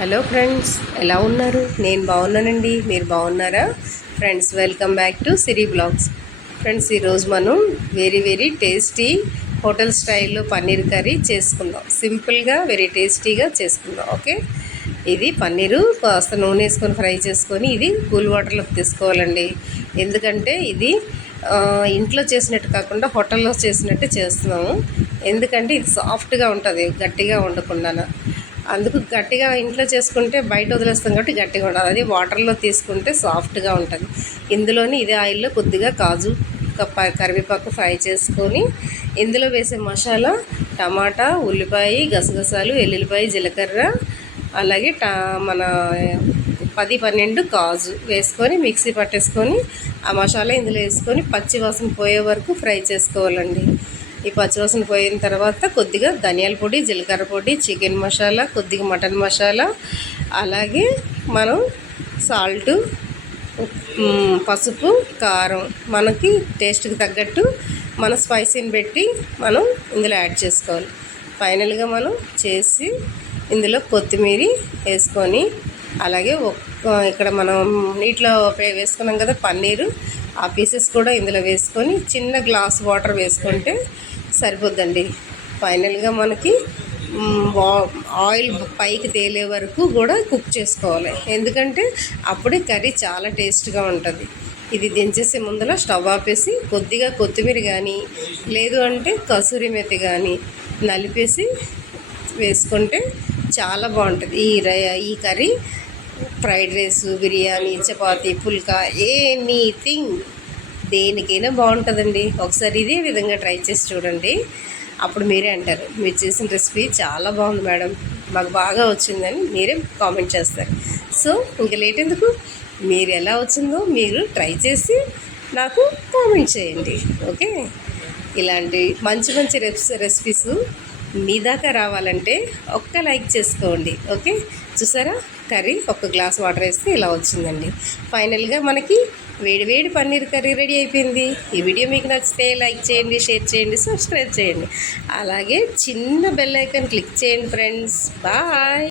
Hello friends, ఎలా ఉన్నారు? నేను బాగున్నానండి. మీరు బాగున్నారా? Friends, welcome back to Siri blogs. Friends, ఈరోజు మనం వెరీ టేస్టీ హోటల్ స్టైల్లో పన్నీర్ కర్రీ చేసుకుందాం. సింపుల్గా వెరీ టేస్టీగా చేసుకుందాం. ఓకే, ఇది పన్నీరు కాస్త నూనె వేసుకొని ఫ్రై చేసుకొని ఇది కూల్ వాటర్లోకి తీసుకోవాలండి. ఎందుకంటే ఇది ఇంట్లో చేసినట్టు కాకుండా హోటల్లో చేసినట్టు చేస్తున్నాము. ఎందుకంటే ఇది సాఫ్ట్గా ఉంటుంది, గట్టిగా ఉండకుండా. అందుకు గట్టిగా ఇంట్లో చేసుకుంటే బయట వదిలేస్తాం కాబట్టి గట్టిగా ఉండదు. అది వాటర్లో తీసుకుంటే సాఫ్ట్గా ఉంటుంది. ఇందులోని ఇదే ఆయిల్లో కొద్దిగా కాజు, కరివేపాకు ఫ్రై చేసుకొని ఇందులో వేసే మసాలా టమాటా, ఉల్లిపాయ, గసగసాలు, ఎల్లుల్లిపాయ, జీలకర్ర, అలాగే మన 10-12 కాజు వేసుకొని మిక్సీ పట్టేసుకొని ఆ మసాలా ఇందులో వేసుకొని పచ్చివాసన పోయే వరకు ఫ్రై చేసుకోవాలండి. ఈ పచ్చివాసన పోయిన తర్వాత కొద్దిగా ధనియాల పొడి, జీలకర్ర పొడి, చికెన్ మసాలా, కొద్దిగా మటన్ మసాలా, అలాగే మనం సాల్టు, పసుపు, కారం మనకి టేస్ట్కి తగ్గట్టు మన స్పైసీని పెట్టి మనం ఇందులో యాడ్ చేసుకోవాలి. ఫైనల్గా మనం చేసి ఇందులో కొత్తిమీర వేసుకొని, అలాగే ఇక్కడ మనం నీటిలో వేసుకున్నాం కదా పన్నీరు, ఆ పీసెస్ కూడా ఇందులో వేసుకొని చిన్న గ్లాస్ వాటర్ వేసుకుంటే సరిపోద్దండి. ఫైనల్గా మనకి ఆయిల్ పైకి తేలే వరకు కూడా కుక్ చేసుకోవాలి. ఎందుకంటే అప్పుడే కర్రీ చాలా టేస్ట్గా ఉంటుంది. ఇది దించేసే ముందర స్టవ్ ఆపేసి కొద్దిగా కొత్తిమీర కానీ లేదు అంటే కసూరి మెతి కానీ నలిపేసి వేసుకుంటే చాలా బాగుంటుంది. ఈ curry fried rice, biryani, chapati, phulka, anything దేనికైనా బాగుంటుందండి. ఒకసారి ఇదే విధంగా ట్రై చేసి చూడండి. అప్పుడు మీరే అంటారు, మీరు చేసిన రెసిపీ చాలా బాగుంది మేడం, మాకు బాగా వచ్చిందని మీరే కామెంట్ చేస్తారు. సో ఇంకా లేట్ ఎందుకు, మీరు ఎలా వచ్చిందో మీరు ట్రై చేసి నాకు కామెంట్ చేయండి. ఓకే, ఇలాంటి మంచి రెసిపీస్ మీ దాకా రావాలంటే ఒక్క లైక్ చేసుకోండి. ఓకే, చూసారా కర్రీ ఒక గ్లాస్ వాటర్ వేస్తే ఇలా వచ్చిందండి. ఫైనల్గా మనకి వేడి పన్నీర్ కర్రీ రెడీ అయిపోయింది. ఈ వీడియో మీకు నచ్చితే లైక్ చేయండి, షేర్ చేయండి, సబ్స్క్రైబ్ చేయండి, అలాగే చిన్న బెల్ ఐకాన్ క్లిక్ చేయండి ఫ్రెండ్స్. బాయ్.